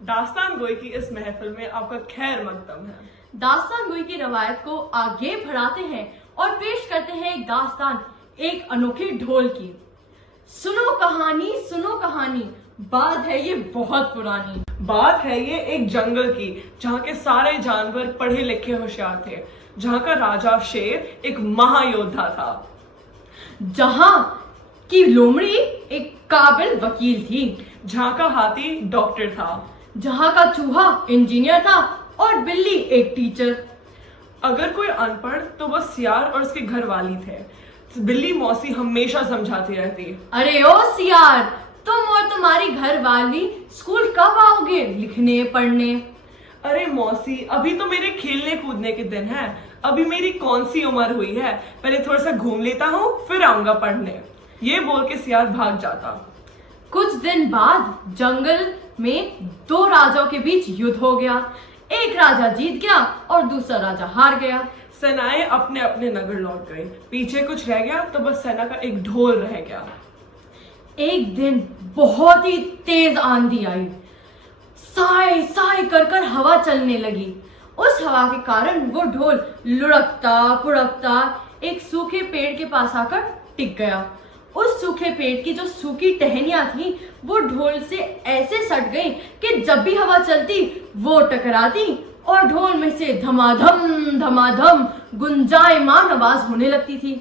दास्तान गोई की इस महफिल में आपका खैर मकदम है। दास्तान गोई की रवायत को आगे बढ़ाते हैं और पेश करते हैं एक दास्तान, एक अनोखे ढोल की। सुनो कहानी, बात है ये बहुत पुरानी। बात है ये एक जंगल की, जहाँ के सारे जानवर पढ़े लिखे होशियार थे, जहाँ का राजा शेर एक महायोद्धा था, जहाँ की लोमड़ी एक काबिल वकील थी, जहाँ का हाथी डॉक्टर था, जहाँ का चूहा इंजीनियर था और बिल्ली एक टीचर। अगर कोई अनपढ़ तो बस सियार और उसके घर वाली थे। बिल्ली मौसी हमेशा समझाती रहती, अरे ओ सियार, तुम और तुम्हारी घर वाली स्कूल कब आओगे लिखने पढ़ने? अरे मौसी, अभी तो मेरे खेलने कूदने के दिन है, अभी मेरी कौन सी उम्र हुई है, पहले थोड़ा सा घूम लेता हूँ फिर आऊंगा पढ़ने। ये बोल के सियार भाग जाता। कुछ दिन बाद जंगल में दो राजाओं के बीच युद्ध हो गया। एक राजा जीत गया और दूसरा राजा हार गया। सेनाएं अपने अपने नगर लौट गई, पीछे कुछ रह गया तो बस सेना का एक ढोल रह गया। एक दिन बहुत ही तेज आंधी आई, साए साए कर कर हवा चलने लगी। उस हवा के कारण वो ढोल लुढ़कता पुढ़कता एक सूखे पेड़ के पास आकर टिक गया। उस सूखे पेड़ की जो सूखी टहनियां थी वो ढोल से ऐसे सट गई कि जब भी हवा चलती वो टकराती और ढोल में से धमाधम धमाधम गुंजायमान आवाज होने लगती थी।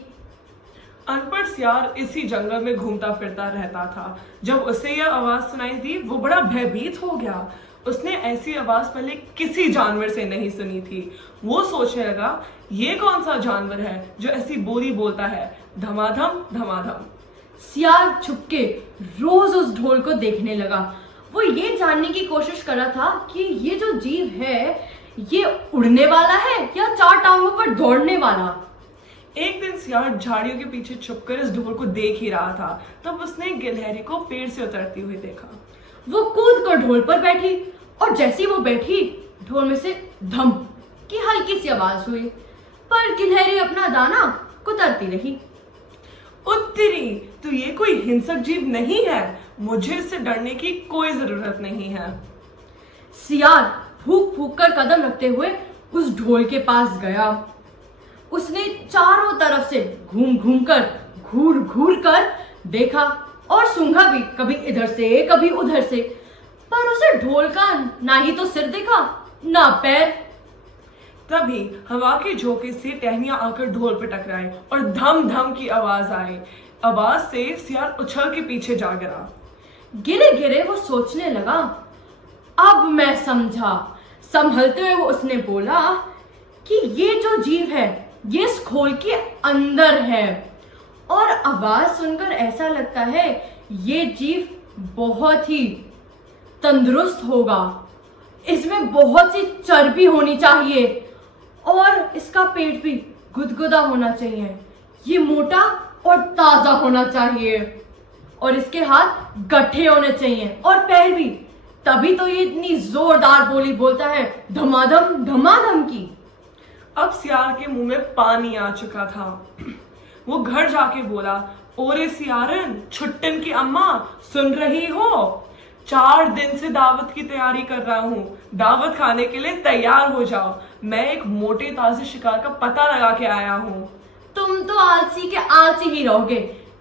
अनपढ़ सियार इसी जंगल में घूमता फिरता रहता था। जब उसे यह आवाज सुनाई दी वो बड़ा भयभीत हो गया। उसने ऐसी आवाज पहले किसी जानवर से नहीं सुनी थी। वो सोचने लगा, ये कौन सा जानवर है जो ऐसी बोली बोलता है, धमाधम धमाधम। सियार छुपके रोज उस ढोल को देखने लगा। वो ये जानने की कोशिश कर रहा था कि ये जो जीव है ये उड़ने वाला है या चार टांगों पर दौड़ने वाला। एक दिन सियार झाड़ियों के पीछे छुपकर इस ढोल को देख ही रहा था, तब उसने गिलहरी को पेड़ से उतरती हुई देखा। वो कूद कर ढोल पर बैठी और जैसी वो बैठी ढोल में से धम की हल्की सी आवाज हुई, पर गिलहरी अपना दाना कुतरती रही। उत्तरी, तो ये कोई हिंसक जीव नहीं है, मुझे इससे डरने की कोई जरूरत नहीं है। सियार फूक फूक कर कदम रखते हुए उस ढोल के पास गया। उसने चारों तरफ से घूम घूम कर घूर घूर कर देखा और सूंघा भी, कभी इधर से कभी उधर से, पर उसे ढोल का ना ही तो सिर दिखा ना पैर। तभी हवा के झोंके से टहनियां आकर ढोल पे टकराए और धम धम की आवाज आई। आवाज से सियार उछल के पीछे जा गिरा। गिरे गिरे वो सोचने लगा, अब मैं समझा। संभलते हुए वो उसने बोला कि ये जो जीव है ये इस खोल के अंदर है और आवाज सुनकर ऐसा लगता है ये जीव बहुत ही तंदुरुस्त होगा। इसमें बहुत सी चर्बी होनी चाहिए और इसका पेट भी गुदगुदा होना चाहिए। ये मोटा और ताजा होना चाहिए और इसके हाथ गट्ठे होने चाहिए और पैर भी, तभी तो ये इतनी जोरदार बोली बोलता है, धमाधम धमाधम की। अब सियार के मुंह में पानी आ चुका था। वो घर जाके बोला, ओरे सियारन, छुट्टन की अम्मा, सुन रही हो? 4 दिन से दावत की तैयारी कर रहा हूँ, दावत खाने के लिए तैयार हो जाओ। मैं एक मोटे ताजे शिकार का पता लगा के आया हूँ। तुम तो आलसी के आलसी ही रहोगे।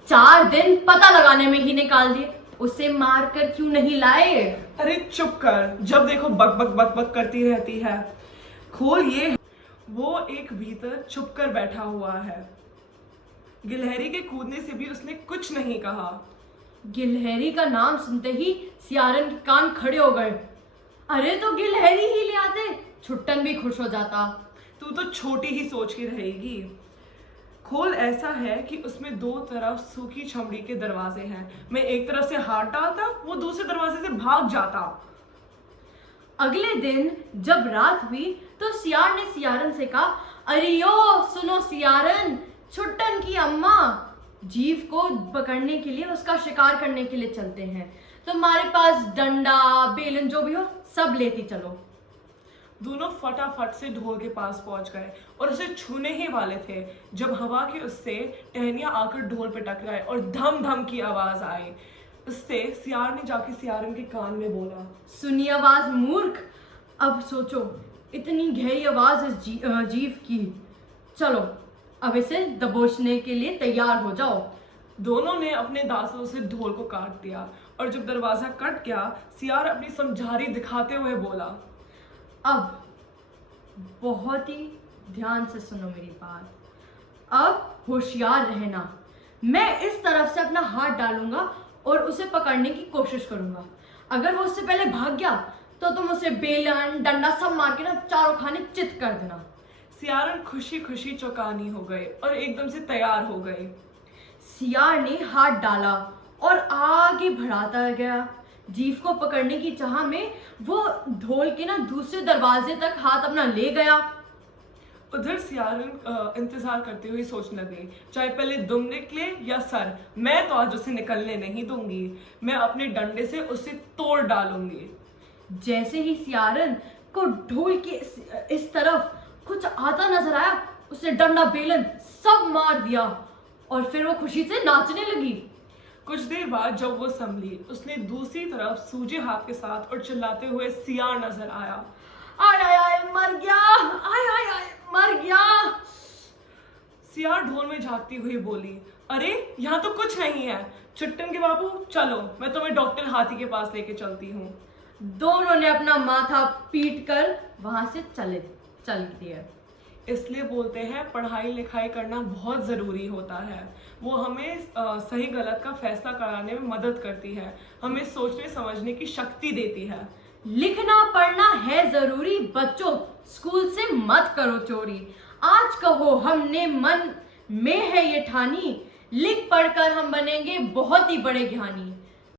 4 दिन पता लगाने में ही निकाल दिए, उसे मार कर क्यों नहीं लाए? अरे चुप कर, जब देखो बक बक बक बक करती रहती है। खोल ये। वो एक भीतर छुप कर बैठा हुआ है। गिलहरी के कूदने से भी उसने कुछ नहीं कहा। गिलहरी का नाम सुनते ही सियारन के कान खड़े हो गए। अरे तो गिलहरी ही ले आते, छुट्टन भी खुश हो जाता। तू तो छोटी ही सोच के रहेगी। खोल ऐसा है कि उसमें 2 तरफ सूखी चमड़ी के दरवाजे हैं। मैं एक तरफ से हाथ डालता, वो दूसरे दरवाजे से भाग जाता। अगले दिन जब रात हुई तो सियार ने सियारन से कहा, अरे यो सुनो सियारन, छुट्टन की अम्मा जीव को पकड़ने के लिए, उसका शिकार करने के लिए चलते हैं। तुम्हारे पास डंडा बेलन जो भी हो सब लेती चलो। दोनों फटाफट से ढोल के पास पहुंच गए और उसे छूने ही वाले थे जब हवा के उससे टहनियां आकर ढोल पे टकराए और धम धम की आवाज आई। इससे सियार ने जाके सियारन के कान में बोला, सुनी आवाज मूर्ख। अब सोचो, इतनी गहरी आवाज इस जीव की। चलो अब इसे दबोचने के लिए तैयार हो जाओ। दोनों ने अपने दांतों से ढोल को काट दिया और जब दरवाजा कट गया, सियार अपनी समझारी दिखाते हुए बोला, अब बहुत ही ध्यान से सुनो मेरी बात। अब होशियार रहना। मैं इस तरफ से अपना हाथ डालूंगा और उसे पकड़ने की कोशिश करूंगा। अगर वो उससे पहले भाग गया तो तुम उसे बेलन डंडा सब मार के ना चारों खाने चित कर देना। सियारन खुशी खुशी चौकानी हो गए और एकदम से तैयार हो गए। सियार ने हाथ डाला और आगे बढ़ाता गया। जीव को पकड़ने की चाह में वो ढोल के ना दूसरे दरवाजे तक हाथ अपना ले गया। उधर सियारन इंतजार करते हुए सोचने लगे, चाहे पहले दुम निकले या सर, मैं तो आज उसे निकलने नहीं दूंगी। मैं अपने डंडे से उसे तोड़ डालूंगी। जैसे ही सियारन को ढोल के इस तरफ कुछ आता नजर आया, उसने डंडा बेलन सब मार दिया और फिर वो खुशी से नाचने लगी। कुछ देर बाद जब वो संभली, उसने दूसरी तरफ सूजे हाथ के साथ और चिल्लाते हुए सियार नजर आया। आय आय आय मर गया, आय आय आय मर गया। सियार ढोल में झांकती हुई बोली, अरे यहाँ तो कुछ नहीं है। चुट्टन के बाबू चलो, मैं तुम्हें डॉक्टर हाथी के पास लेके चलती हूँ। दोनों ने अपना माथा पीट कर वहां से चल दिए। इसलिए बोलते हैं पढ़ाई लिखाई करना बहुत ज़रूरी होता है। वो हमें सही गलत का फैसला कराने में मदद करती है, हमें सोचने समझने की शक्ति देती है। लिखना पढ़ना है जरूरी बच्चों, स्कूल से मत करो चोरी। आज कहो हमने मन में है ये ठानी, लिख पढ़कर हम बनेंगे बहुत ही बड़े ज्ञानी।